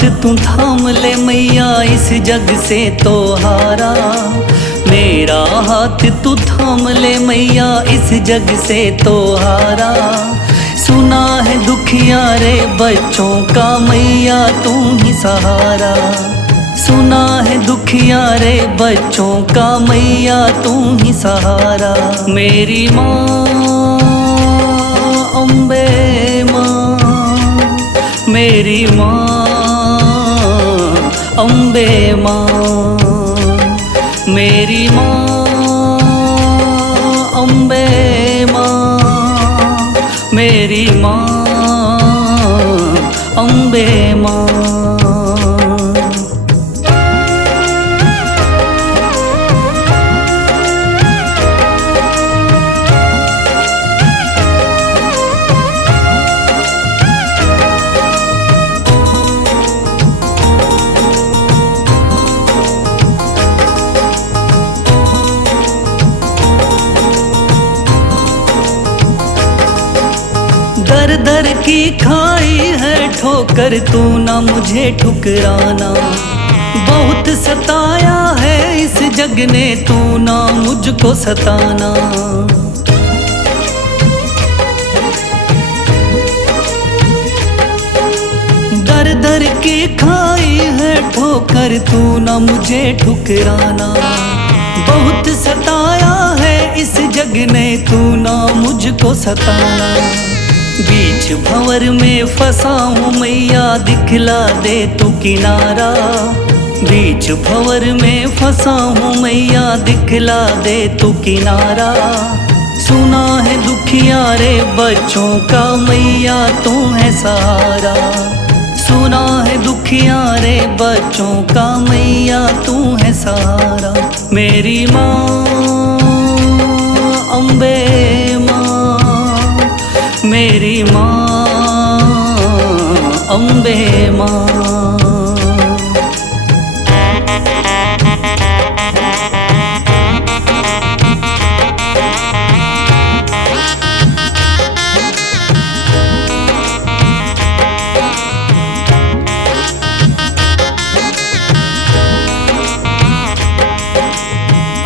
हाथ तू थाम ले मैया इस जग से तो हारा। मेरा हाथ तू थाम ले मैया इस जग से तो हारा। सुना है दुखिया रे बच्चों का मैया तू ही सहारा। सुना है दुखिया रे बच्चों का मैया तू ही सहारा। मेरी माँ अम्बे माँ, मेरी माँ अम्बे माँ, मेरी माँ अम्बे माँ, मेरी माँ अम्बे माँ। दर दर की खाई है ठोकर तू ना मुझे ठुकराना। बहुत सताया है इस जग ने तू ना मुझको सताना। दर दर की खाई है ठोकर तू ना मुझे ठुकराना। बहुत सताया है इस जग ने तू ना मुझको सताना। बीच भंवर में फंसा हूँ मैया दिखला दे तू किनारा। बीच भंवर में फंसा हूँ मैया दिखला दे तू किनारा। सुना है दुखिया रे बच्चों का मैया तू है सहारा। सुना है दुखिया रे बच्चों का मैया तू है सहारा। मेरी माँ अम्बे माँ, मेरी माँ अम्बे माँ।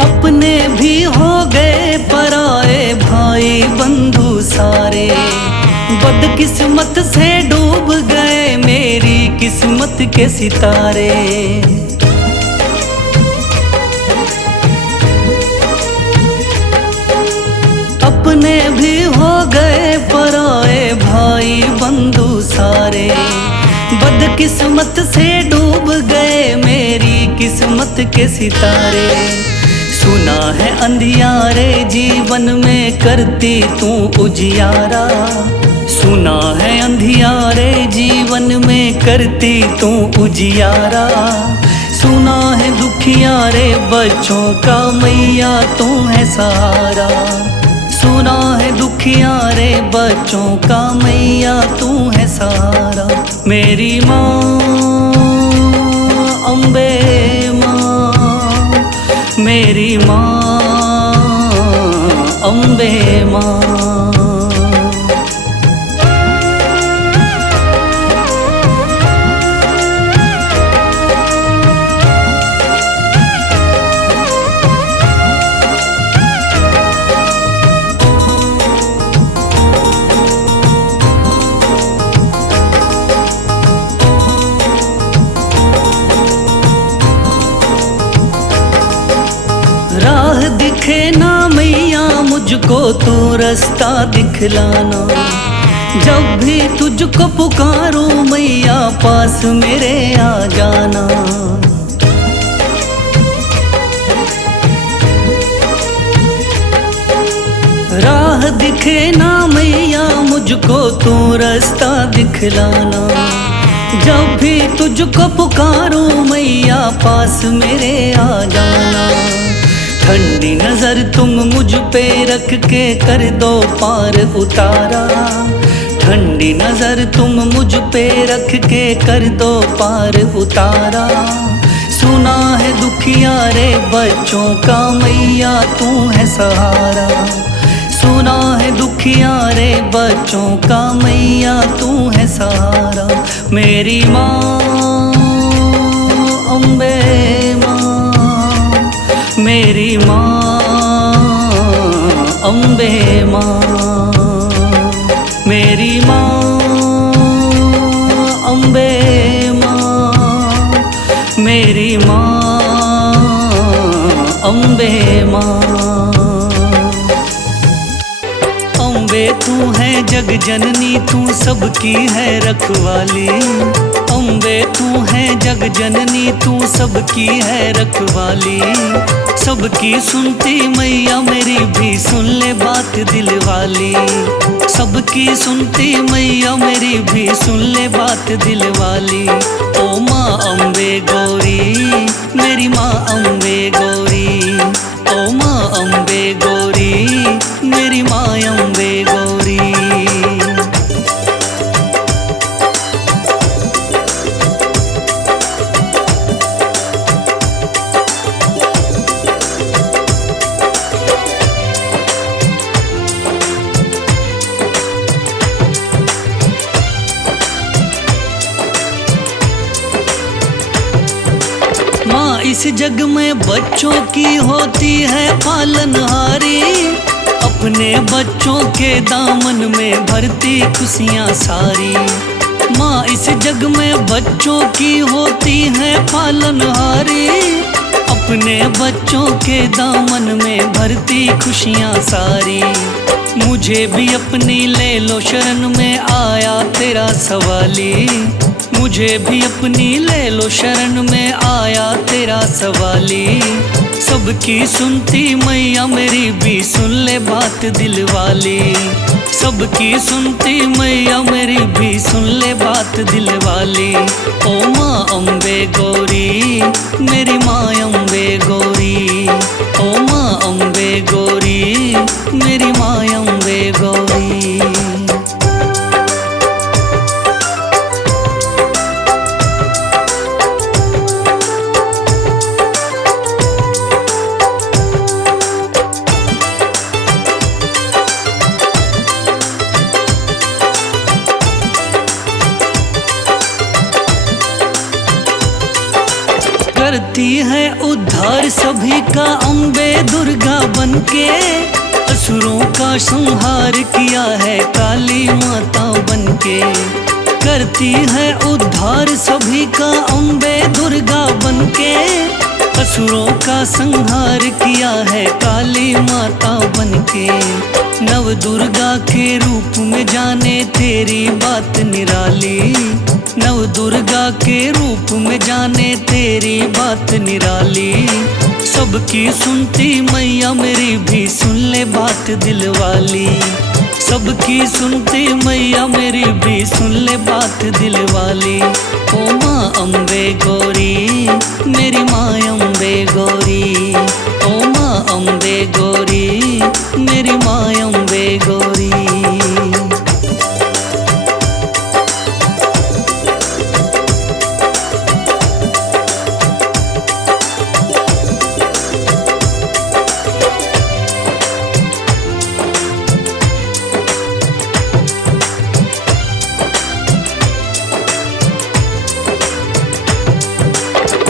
अपने भी हो गए पराए भाई बंधु सारे। बदकिस्मत से डूब गए मेरी किस्मत के सितारे। अपने भी हो गए पराए भाई बंधु सारे। बदकिस्मत से डूब गए मेरी किस्मत के सितारे। सुना है अंधियारे जीवन में करती तू उजियारा। सुना है अंधियारे जीवन में करती तू उजियारा। सुना है दुखिया रे बच्चों का मैया तू है सहारा। सुना है दुखिया रे बच्चों का मैया तू है सहारा। मेरी माँ अम्बे माँ, मेरी माँ अम्बे माँ। राह दिखे ना मैया मुझको तू रास्ता दिखलाना। जब भी तुझको पुकारूं मैया पास मेरे आ जाना। राह दिखे ना मैया मुझको तू रास्ता दिखलाना। जब भी तुझको पुकारूं मैया पास मेरे आ जाना। ठंडी नजर तुम मुझ पे रख के कर दो पार उतारा। ठंडी नजर तुम मुझ पे रख के कर दो पार उतारा। सुना है दुखिया रे बच्चों का मैया तू है सहारा। सुना है दुखिया रे बच्चों का मैया तू है सहारा। मेरी माँ अम्बे माँ, मेरी माँ अम्बे माँ, मेरी माँ अम्बे माँ, मेरी माँ अम्बे माँ। अम्बे तू है जग जननी, तू सबकी है रखवाली। अम्बे तू है जग जननी, तू सबकी है रखवाली। सबकी सुनती मैया मेरी भी सुन ले बात दिल वाली। सबकी सुनती मैया मेरी भी सुन ले बात दिल वाली। ओ माँ अम्बे गौरी, मेरी माँ अम्बे गौरी। ओ माँ अम्बे गौरी, मेरी माँ अम्बे गौरी। माँ इस जग में बच्चों की होती है पालनहारी। अपने बच्चों के दामन में भरती खुशियाँ सारी। माँ इस जग में बच्चों की होती है पालनहारी। अपने बच्चों के दामन में भरती खुशियाँ सारी। मुझे भी अपनी ले लो शरण में आया तेरा सवाली। मुझे भी अपनी ले लो शरण में आया तेरा सवाली। सबकी सुनती मैया मेरी भी सुन ले बात दिल वाली। सबकी सुनती मैया मेरी भी सुन ले बात दिल वाली। ओ माँ अम्बे गौरी, मेरी माँ अम्बे गौरी। ओ माँ अम्बे गौरी, मेरी माँ अम्बे गौरी। करती है उद्धार सभी का अम्बे दुर्गा बनके। असुरों का संहार किया है काली माता बनके। करती है उद्धार सभी का अम्बे दुर्गा बनके। असुरों का संहार किया है काली माता बनके। नव दुर्गा के रूप में जाने तेरी बात निराली। नव दुर्गा के रूप में जाने तेरी बात निराली। सबकी सुनती मैया मेरी भी सुन ले बात दिल वाली। सबकी सुनती मैया मेरी भी सुन ले बात दिल वाली। ओ माँ अम्बे गौरी, मेरी माँ अम्बे गौरी। ओ माँ अम्बे गौरी, मेरी माँ अम्बे गौरी।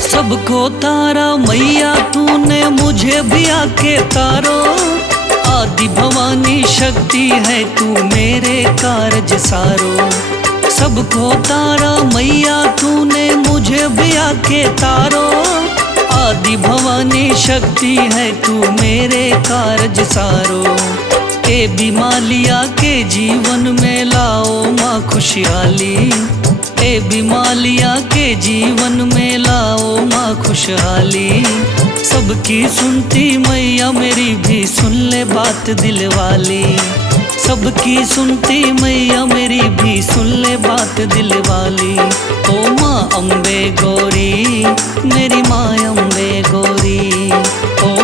सबको तारा मैया तूने, मुझे भी आके तारो। आदि भवानी शक्ति है तू मेरे कारज सारो। सबको तारा मैया तूने, मुझे भी आके तारो। आदि भवानी शक्ति है तू मेरे कारज सारो। ए बीमालिया के जीवन में लाओ माँ खुशहाली। ए बीमालिया के जीवन में लाओ माँ खुशहाली। सबकी सुनती मैया मेरी भी सुन ले बात दिल वाली। सबकी सुनती मैया मेरी भी सुन ले बात दिल वाली। ओ माँ अम्बे गौरी, मेरी माँ अम्बे गौरी। ओ